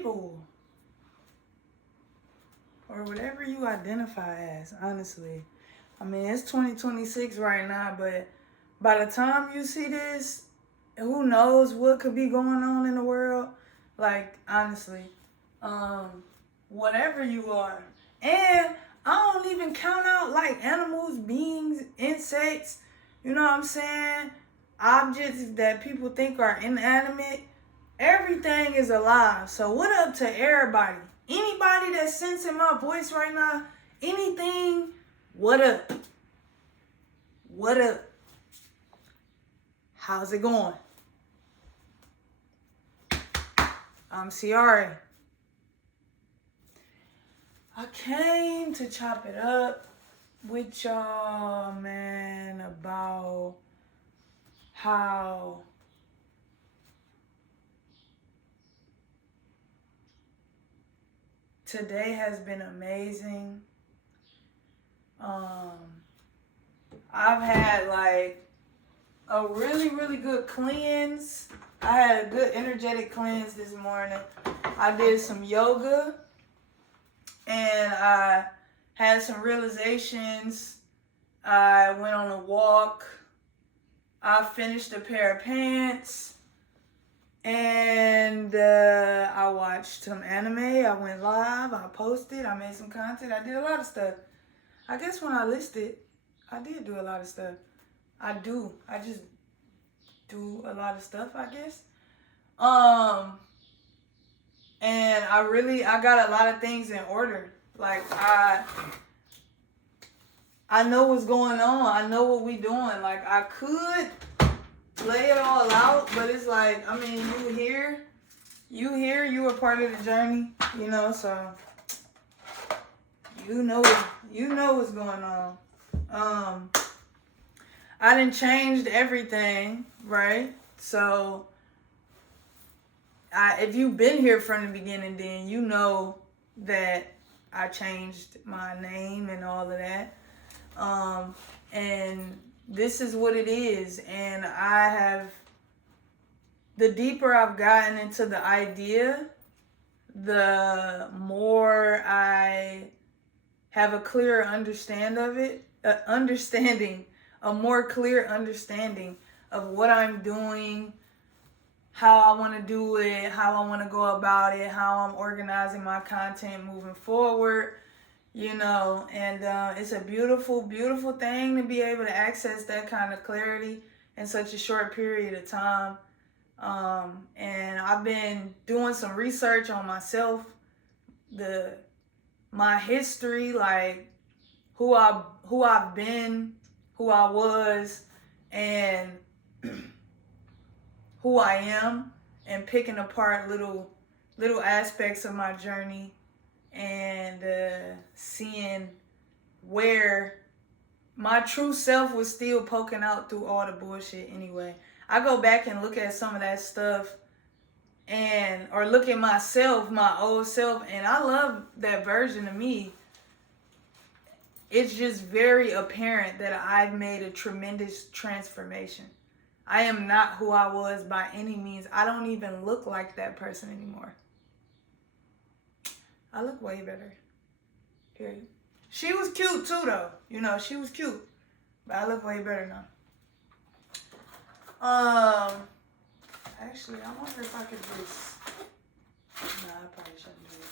people, or whatever you identify as, honestly. I mean, it's 2026 right now, but by the time you see this, who knows what could be going on in the world? Like, honestly, whatever you are. And I don't even count out like animals, beings, insects, you know what I'm saying? Objects that people think are inanimate. Everything is alive. So what up to everybody? Anybody that's sensing my voice right now, anything, what up? What up? How's it going? I'm Ciara. I came to chop it up with y'all, man, about how today has been amazing. I've had like a really good cleanse. I had a good energetic cleanse this morning. I did some yoga and I had some realizations. I went on a walk. I finished a pair of pants. And I watched some anime. I went live. I posted. I made some content. I did a lot of stuff. I guess when I listed, I did do a lot of stuff. I just do a lot of stuff, I guess. And I got a lot of things in order. Like I know what's going on. I know what we doing. Like I could lay it all out, but it's like, I mean, you were part of the journey, you know, so you know what's going on. I done changed everything, right? So if you've been here from the beginning, then you know that I changed my name and all of that. And this is what it is. And the deeper I've gotten into the idea, the more I have a clearer understanding of it, a more clear understanding of what I'm doing, how I want to do it, how I want to go about it, how I'm organizing my content moving forward, you know, and it's a beautiful, beautiful thing to be able to access that kind of clarity in such a short period of time. And I've been doing some research on myself, my history, like who I've been, who I was, and who I am, and picking apart little aspects of my journey and seeing where my true self was still poking out through all the bullshit anyway. I go back and look at some of that stuff or look at myself, my old self, and I love that version of me. It's just very apparent that I've made a tremendous transformation. I am not who I was by any means. I don't even look like that person anymore. I look way better. Period. She was cute too, though. You know, she was cute. But I look way better now. Actually, I wonder if I could just... Nah, I probably shouldn't do it.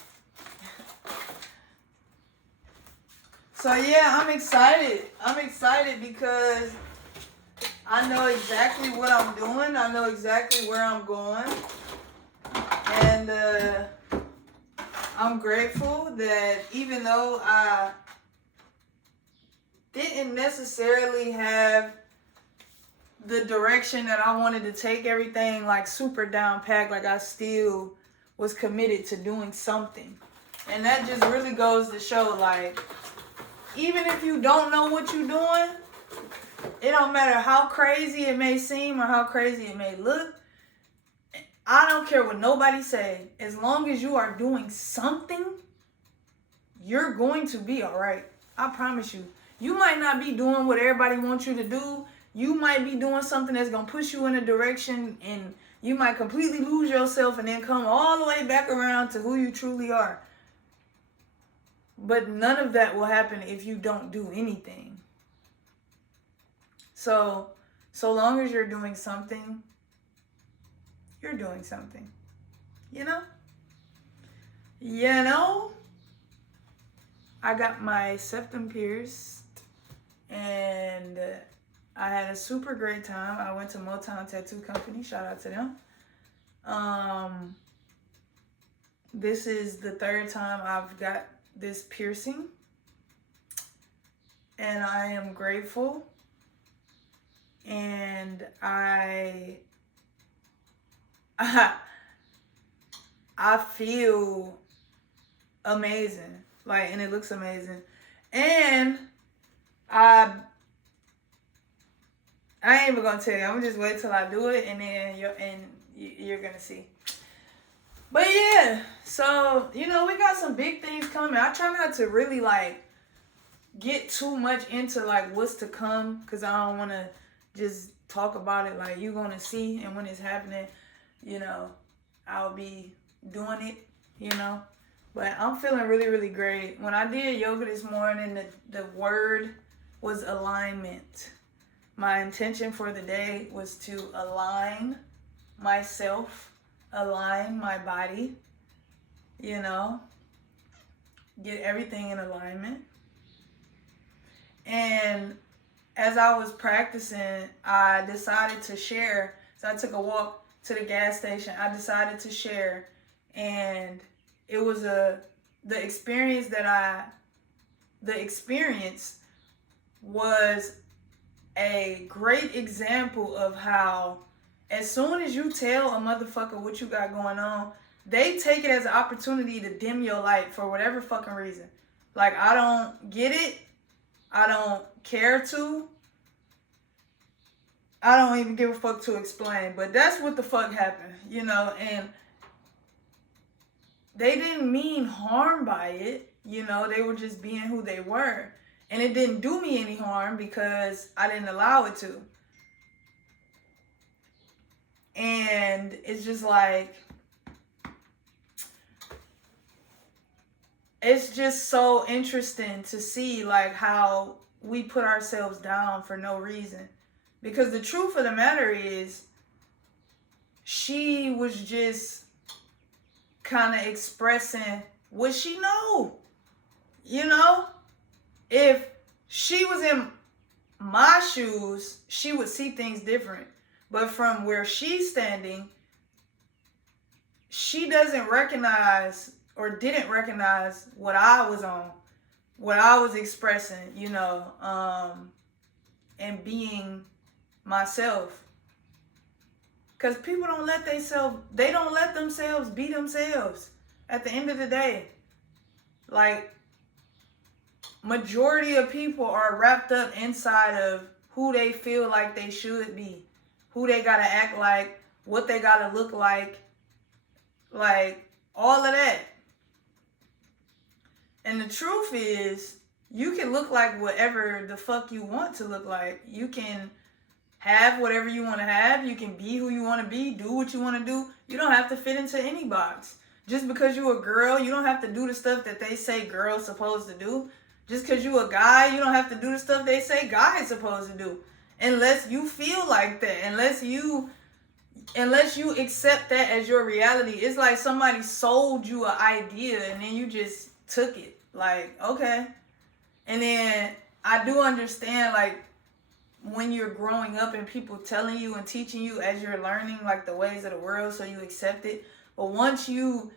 So yeah, I'm excited. I'm excited because I know exactly what I'm doing. I know exactly where I'm going. And I'm grateful that even though I didn't necessarily have the direction that I wanted to take everything like super down packed, like I still was committed to doing something. And that just really goes to show, like, even if you don't know what you're doing, it don't matter how crazy it may seem or how crazy it may look. I don't care what nobody say. As long as you are doing something, you're going to be all right. I promise you. You might not be doing what everybody wants you to do. You might be doing something that's going to push you in a direction and You might completely lose yourself and then come all the way back around to who you truly are. But none of that will happen if you don't do anything. So long as you're doing something, you're doing something. You know? I got my septum pierced and I had a super great time. I went to Motown Tattoo Company. Shout out to them. This is the third time I've got this piercing. And I am grateful. And I feel amazing. Like, and it looks amazing. And I ain't even gonna tell you. I'm gonna just wait till I do it, and then you're gonna see. But yeah, so we got some big things coming. I try not to really like get too much into like what's to come, because I don't want to just talk about it. Like, you're gonna see, and when it's happening, I'll be doing it. But I'm feeling really, really great. When I did yoga this morning, the word was alignment. My intention for the day was to align myself, align my body, get everything in alignment. And as I was practicing, I decided to share. So I took a walk to the gas station. I decided to share, and it was the experience was a great example of how as soon as you tell a motherfucker what you got going on, they take it as an opportunity to dim your light for whatever fucking reason. Like, I don't get it. I don't care to. I don't even give a fuck to explain. But that's what the fuck happened, and they didn't mean harm by it. They were just being who they were. And it didn't do me any harm because I didn't allow it to. And it's just like, it's just so interesting to see like how we put ourselves down for no reason. Because the truth of the matter is, she was just kind of expressing what she know. If she was in my shoes, she would see things different. But from where she's standing, she doesn't recognize or didn't recognize what I was on, what I was expressing, and being myself. Because people don't let themselves be themselves at the end of the day. Like, majority of people are wrapped up inside of who they feel like they should be, who they gotta act like, what they gotta look like all of that. And the truth is, you can look like whatever the fuck you want to look like. You can have whatever you want to have. You can be who you want to be. Do what you want to do. You don't have to fit into any box. Just because you're a girl, you don't have to do the stuff that they say girls supposed to do. Just because you're a guy, you don't have to do the stuff they say guys supposed to do. Unless you feel like that. Unless you accept that as your reality. It's like somebody sold you an idea and then you just took it. Like, okay. And then I do understand, like, when you're growing up and people telling you and teaching you as you're learning, like, the ways of the world, so you accept it. But once you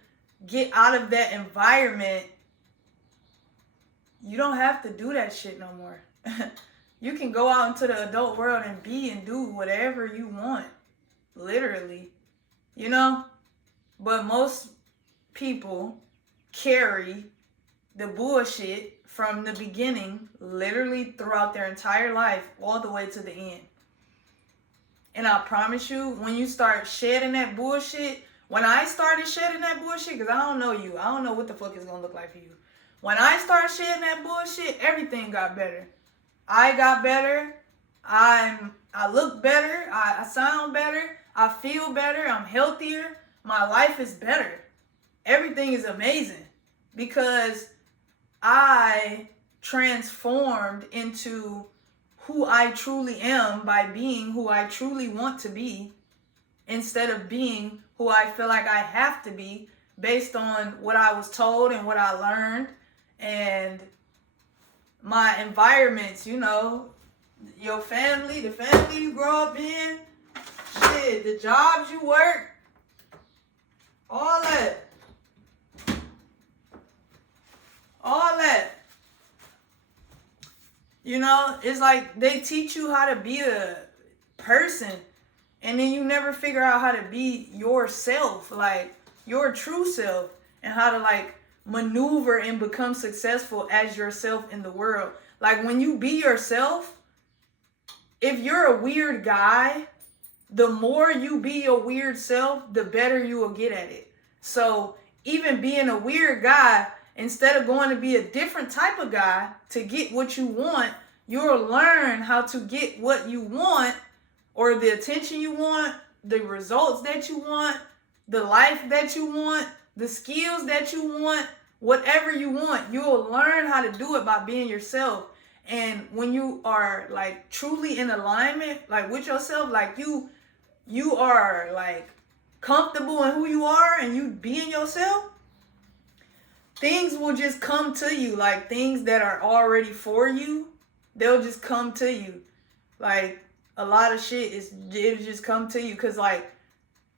get out of that environment, you don't have to do that shit no more. You can go out into the adult world and be and do whatever you want. Literally. But most people carry the bullshit from the beginning, literally throughout their entire life, all the way to the end. And I promise you, when you start shedding that bullshit, when I started shedding that bullshit, because I don't know you, I don't know what the fuck it's gonna look like for you. When I started shedding that bullshit, everything got better. I got better. I look better. I sound better. I feel better. I'm healthier. My life is better. Everything is amazing because I transformed into who I truly am by being who I truly want to be instead of being who I feel like I have to be based on what I was told and what I learned and my environments, your family, the family you grow up in, shit, the jobs you work, all that. All that. It's like they teach you how to be a person and then you never figure out how to be yourself, like your true self, and how to like maneuver and become successful as yourself in the world. Like when you be yourself, if you're a weird guy, the more you be your weird self, the better you will get at it. So even being a weird guy, instead of going to be a different type of guy to get what you want, you'll learn how to get what you want, or the attention you want, the results that you want, the life that you want, the skills that you want, whatever you want, you'll learn how to do it by being yourself. And when you are like truly in alignment, like with yourself, like you are like comfortable in who you are and you being yourself, things will just come to you, like things that are already for you, they'll just come to you. Like a lot of shit it'll just come to you because like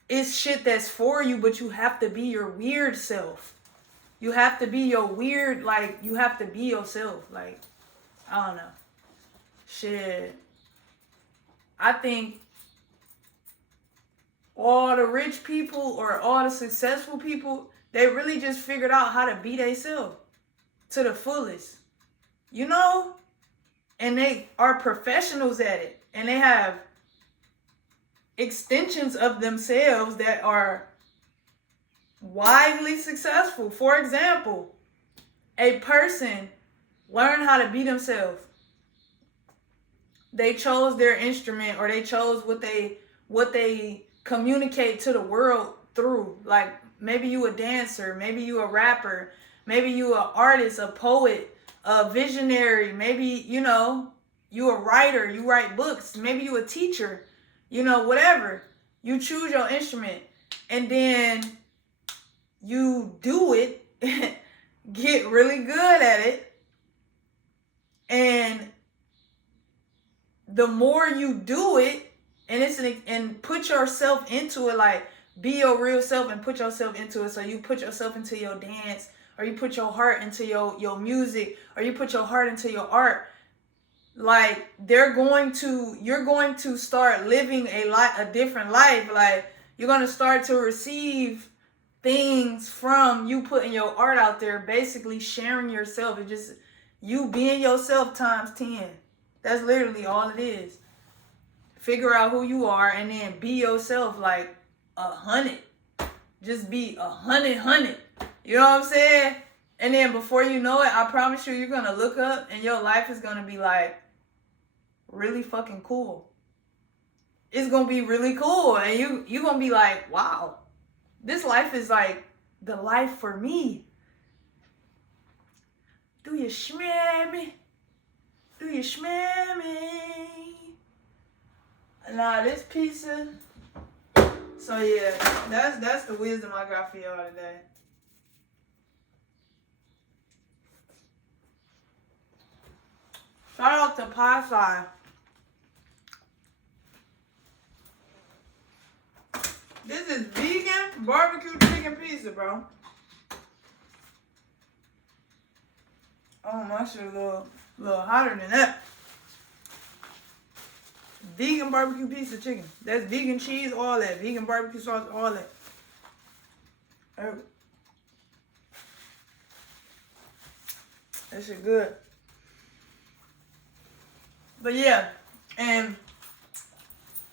it's shit that's for you, but you have to be your weird self. You have to be your weird, like you have to be yourself. Like, I don't know. Shit. I think all the rich people or all the successful people, they really just figured out how to be themselves to the fullest. And they are professionals at it. And they have extensions of themselves that are widely successful. For example, a person learned how to be themselves. They chose their instrument, or they chose what they communicate to the world through. Like maybe you a dancer, maybe you a rapper, maybe you an artist, a poet, a visionary, maybe you a writer, you write books, maybe you a teacher, whatever. You choose your instrument and then you do it, get really good at it, and the more you do it, and put yourself into it, like be your real self and put yourself into it. So you put yourself into your dance, or you put your heart into your music, or you put your heart into your art. Like you're going to start living a different life. Like you're going to start to receive things from you putting your art out there, basically sharing yourself. It's just you being yourself times 10. That's literally all it is. Figure out who you are and then be yourself like 100. Just be 100. You know what I'm saying? And then before you know it, I promise you're going to look up and your life is going to be like really fucking cool. It's going to be really cool. And you're going to be like, wow, this life is like the life for me. Do you smell me? Do you smell me? Nah, this pizza. So yeah, that's the wisdom I got for y'all today. Shout out to Pie Side. This is vegan barbecue chicken pizza, bro. Oh, my shit a little hotter than that. Vegan barbecue pizza chicken. That's vegan cheese, all that. Vegan barbecue sauce, all that. That shit good. But yeah, and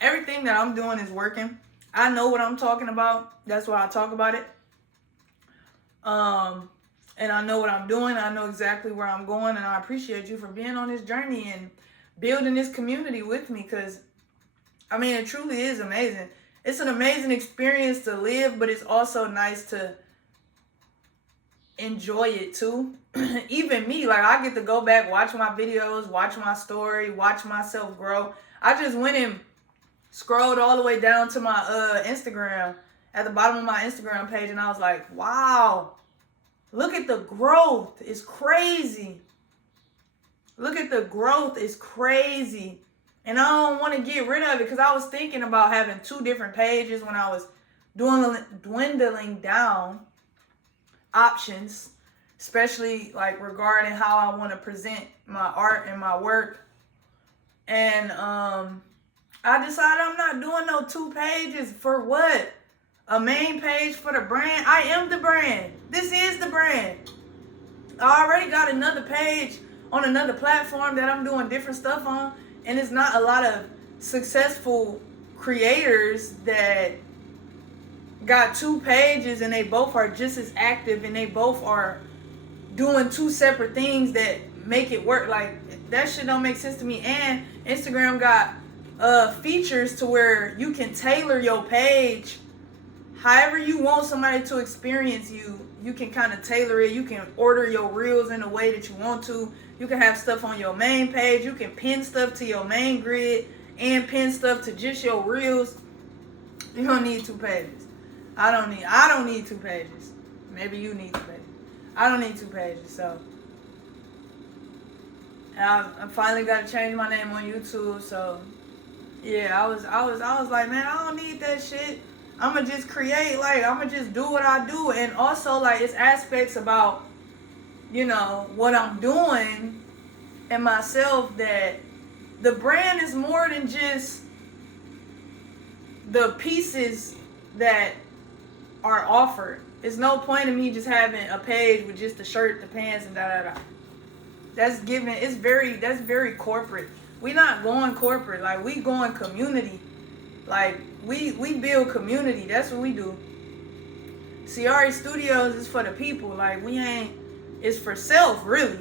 everything that I'm doing is working. I know what I'm talking about. That's why I talk about it. And I know what I'm doing. I know exactly where I'm going. And I appreciate you for being on this journey and building this community with me. Because, I mean, it truly is amazing. it's an amazing experience to live, but it's also nice to enjoy it too. Even me, like I get to go back, watch my videos, watch my story, watch myself grow. I just went and scrolled all the way down to my Instagram, at the bottom of my Instagram page, and I was like, wow, look at the growth. It's crazy. Look at the growth. It's crazy. And I don't want to get rid of it because I was thinking about having 2 different pages when I was dwindling down options, especially like regarding how I want to present my art and my work. And I decided I'm not doing no 2 pages. For what? A main page for the brand? I am the brand. This is the brand. I already got another page on another platform that I'm doing different stuff on, and it's not a lot of successful creators that got 2 pages and they both are just as active and they both are doing 2 separate things that make it work. Like, that shit don't make sense to me. And Instagram got features to where you can tailor your page however you want somebody to experience you. You can kind of tailor it. You can order your reels in the way that you want to. You can have stuff on your main page. You can pin stuff to your main grid and pin stuff to just your reels. You don't need 2 pages. I don't need 2 pages. Maybe you need 2 pages. I don't need 2 pages. So I finally got to change my name on YouTube. So yeah, I was like, man, I don't need that shit. I'ma just create, like, I'ma just do what I do. And also, like, it's aspects about, you know, what I'm doing and myself that the brand is more than just the pieces that are offered. It's no point in me just having a page with just the shirt, the pants, and da-da-da. That's very corporate. We not going corporate. Like, we going community. Like, we build community. That's what we do. Ciari Studios is for the people. Like, it's for self, really.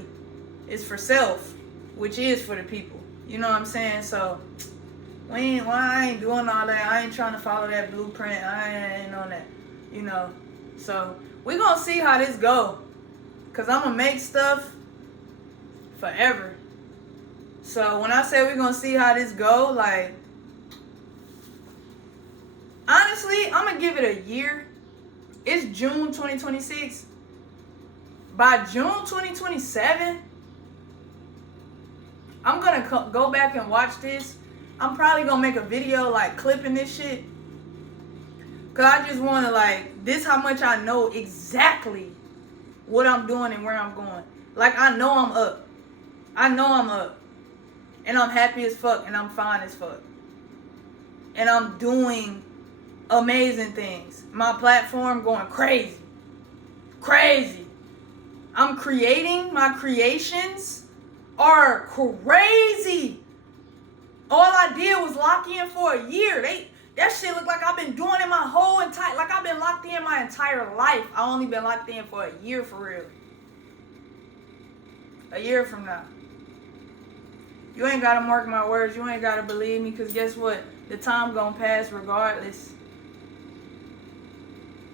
It's for self, which is for the people. You know what I'm saying? So, I ain't doing all that. I ain't trying to follow that blueprint. I ain't on that. You know? So, we gonna see how this go. Because I'm gonna make stuff forever. So, when I say we gonna see how this go, like, honestly, I'm going to give it a year. It's June 2026. By June 2027, I'm going to go back and watch this. I'm probably going to make a video, like, clipping this shit. Because I just want to, like, this how much I know exactly what I'm doing and where I'm going. Like, I know I'm up. I know I'm up. And I'm happy as fuck. And I'm fine as fuck. And I'm doing amazing things. My platform going crazy. Crazy. I'm creating. My creations are crazy. All I did was lock in for a year. That shit look like I've been doing it my whole entire, like I've been locked in my entire life. I only been locked in for a year for real. A year from now. You ain't gotta mark my words. You ain't gotta believe me, because guess what? The time gonna pass regardless.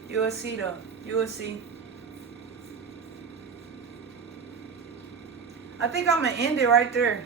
You will see though. You will see. I think I'm gonna end it right there.